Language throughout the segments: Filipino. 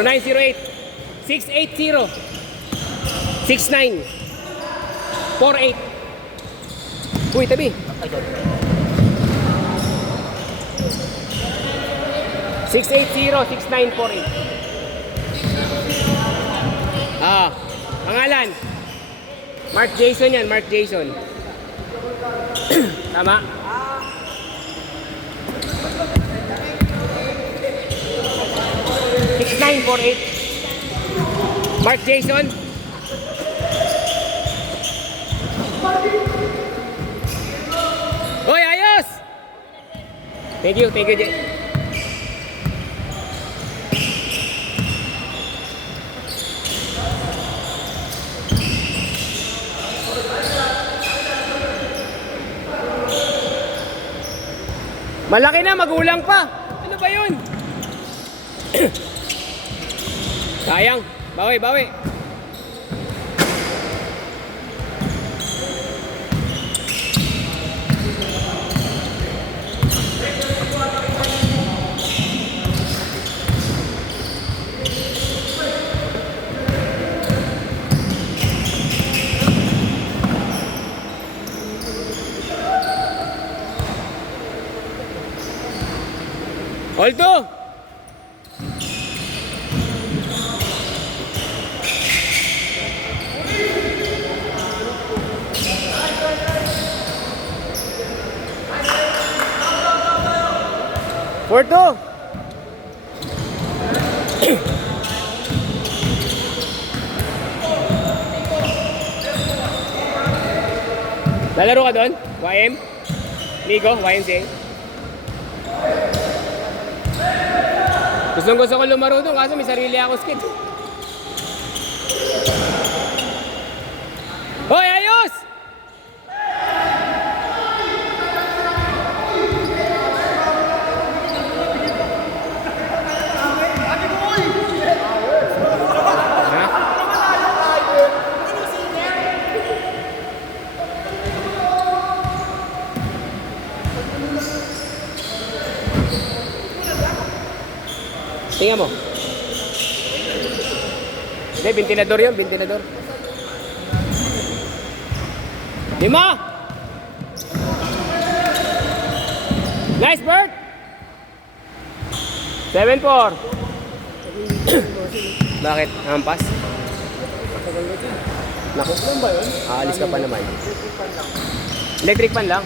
0908 680 69 48. Uy, tabi. 680-6948. Pangalan. Mark Jason yan, Mark Jason. Tama? Mark Jason. Hoy, ayos! Thank you, Jay. Malaki na, magulang pa. Ano ba yun? Sayang. Bawi. Alto! Porto! Lalaro ka doon? YM? Migo? YMCA? Gusto ko lumaro doon kaso may sarili ako skid. Hoy, ayos! Tingnan mo. Hindi, ventilador yun, ventilador. 5! Nice, Bert! 7-4. Bakit? Hampas? Naku. Aalis ka pa naman. Electric fan lang.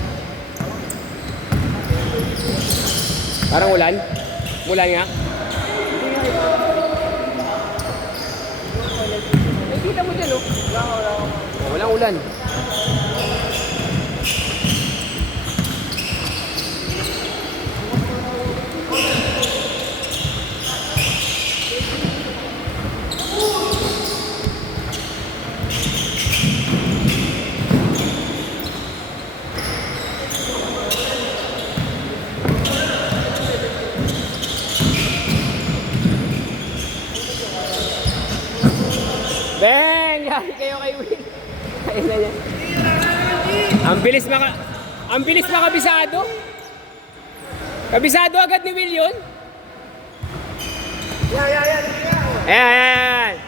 Parang ulan. Ulan nga. Kita mo dyan, oh. Walang ulan. Bang! Yari kayo kay Will. Ayun na yan. Ang bilis makabisado. Kabisado agad ni Will yun. Ayan.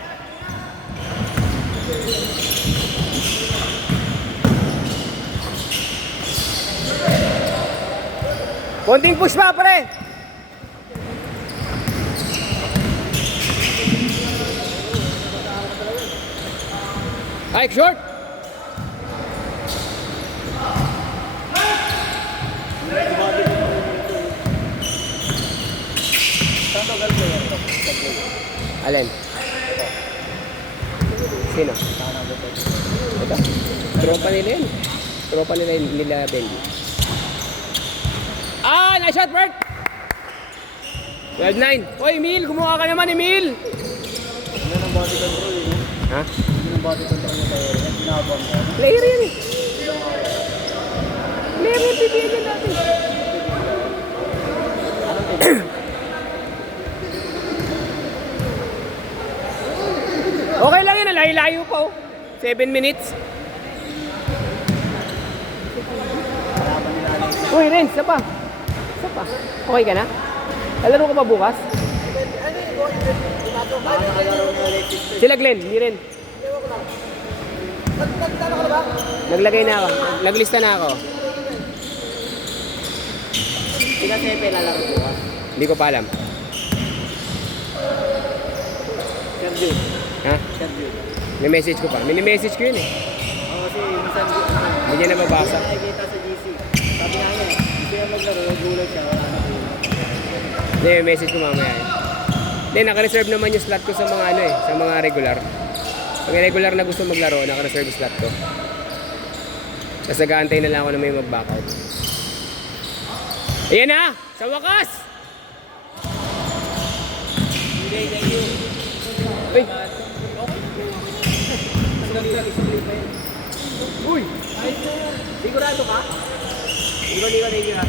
Konting push pa, pare. Ike short. Alin? Sino? Ito. Tropa nila yun. Tropa nila Bendy. Nice shot, Bert! 12-9. Hoy, Emil! Kumuha ka naman, Emil! Ano ng body control yun? Ha? Ano ng body control mo tayo? Ginagawa mo? Player yan eh. Player yan, bibigyan natin. Okay lang yun, layo-layo pa oh. 7 minutes. Uy, Renz, isa pa. Okay ka na? Lalaro ka ba bukas? Baka nakalaro na ulit ito. Sila Glenn, hindi rin. Naglagay na ako. Naglista na ako. Sila Sepe lalaro bukas. Hindi ko pa alam. Sergio. Ha? Sergio. May message ko pa. Mini-message ko yun eh. Oo, kasi minsan Hindi niya nababasa. nakikita sa GC. Sabi nga niya, hindi siya maglaro, nagulat siya, wala na po. Hindi, may message ko mamaya eh. Hindi, naka-reserve naman yung slot ko sa mga ano eh, sa mga regular. Pag regular na gusto maglaro, naka-reserve yung slot ko. Tapos nag-aantay na lang ako na may mag-back out. Ayan na! Sa wakas! Uy! Uy! Sigurado ka? Ligo, thank you ha.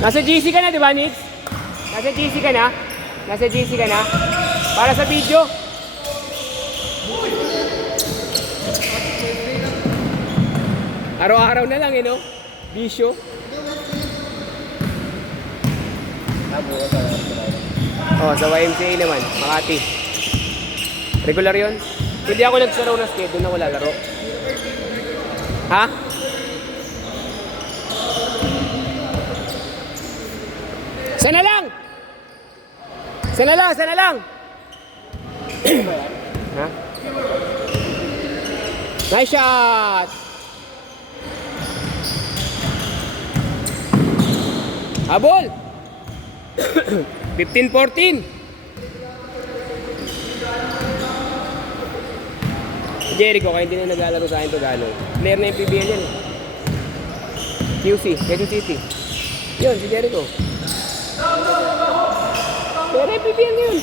Nasa GC ka na, di ba, Nix? Nasa GC ka na? Nasa GC ka na? Para sa video? Araw-araw na lang, no? Bisyo. Bukas sa Oh, sa YMCA naman, Makati. Regular yon. Hindi ako nagsaraw na skate, doon ako lalaro. Ha? Sana lang! Sana lang, sana lang! Ha? Nice shot! Habol! 15-14! Jericho, kaya hindi na naglalaro sa akin to gano'n. Player na yung PBL yan eh. QC, Quezon City. Yun, si Jericho. Player na yung PBL yun.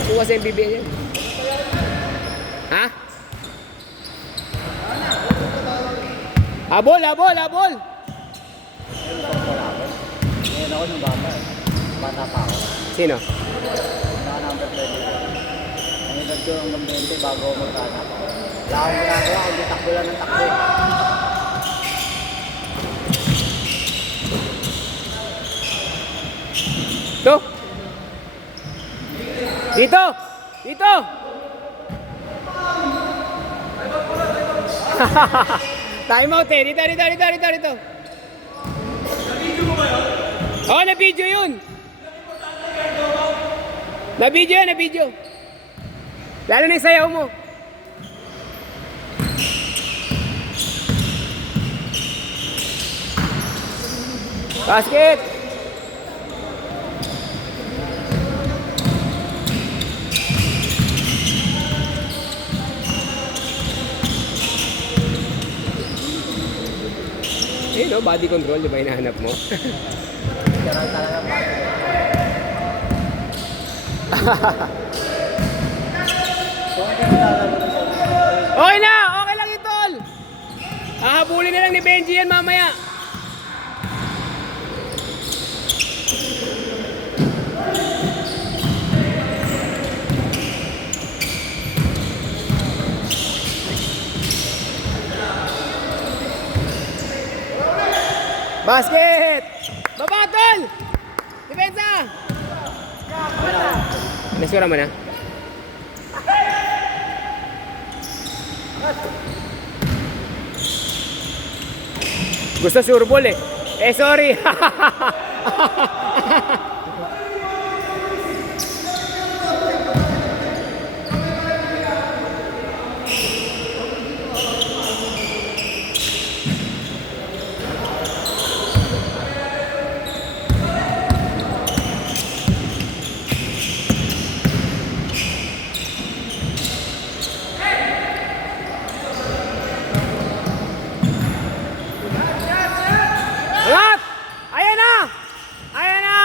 Nakuha sa yung PBL yan. Ha? Habol, habol, habol! Ngayon ako ng bata. Bata pa ako. Sino? Naka-number 20. Ang edad ko hanggang 20 bago ako magkana. Wala akong ginagawa, hindi takbo lang ng takbo. Ito! Dito! Dito! Time out eh. Dito. Oo, na-video yun. Na-video. Lalo na yung sayaw mo. Basket! Eh, no, body control, di ba hinahanap mo? Charang talaga bata. Kung hindi nilalaro na siya, Okay na! Okay lang ito, tol! Hahabulin na lang ni Benji yan mamaya. Basket! Baba, tol! Depensa! Nasura mo na? Gusto surbol eh. Eh, sorry. Angat! Ayan na! Ayan na!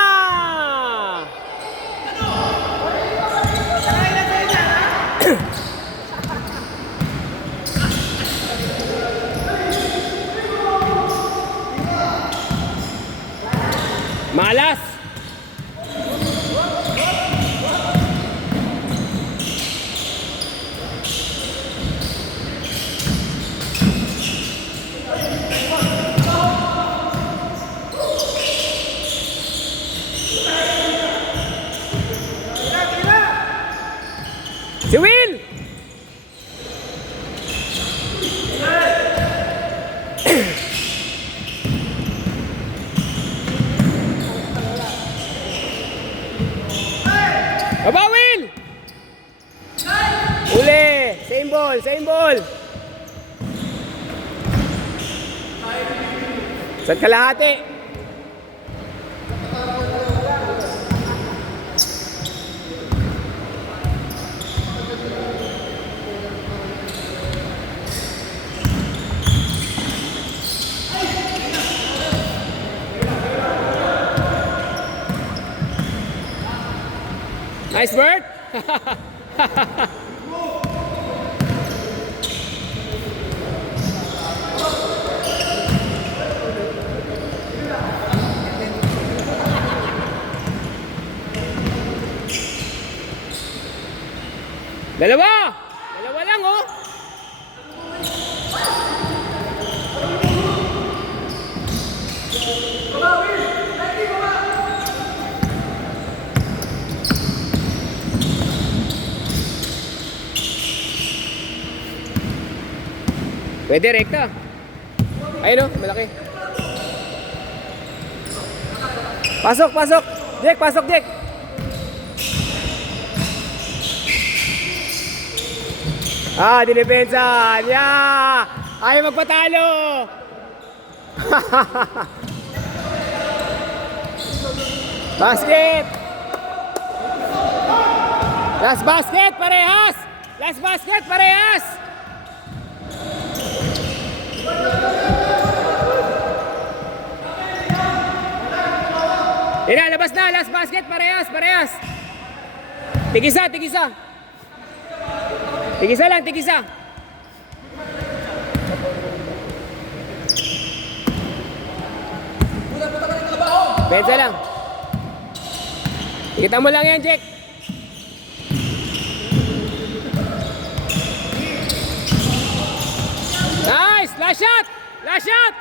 Babawin! Uli! Same ball, same ball! Sa kalahati. Nice, Bert! Dalawa! Dalawa lang, oh! Pwede, rekta. Ayun, oh, malaki. Pasok, pasok! Jack, pasok, Jack! Ah, dinipensa! Yeah! Ayaw magpatalo! Basket! Last basket, parehas! Last basket, parehas! Labas na, last basket, parehas, parehas! Tigisa, tigisa! Tigisa lang, tigisa! Bensa lang. Kita mo lang yan, Jack. Nice! Last shot! Last shot!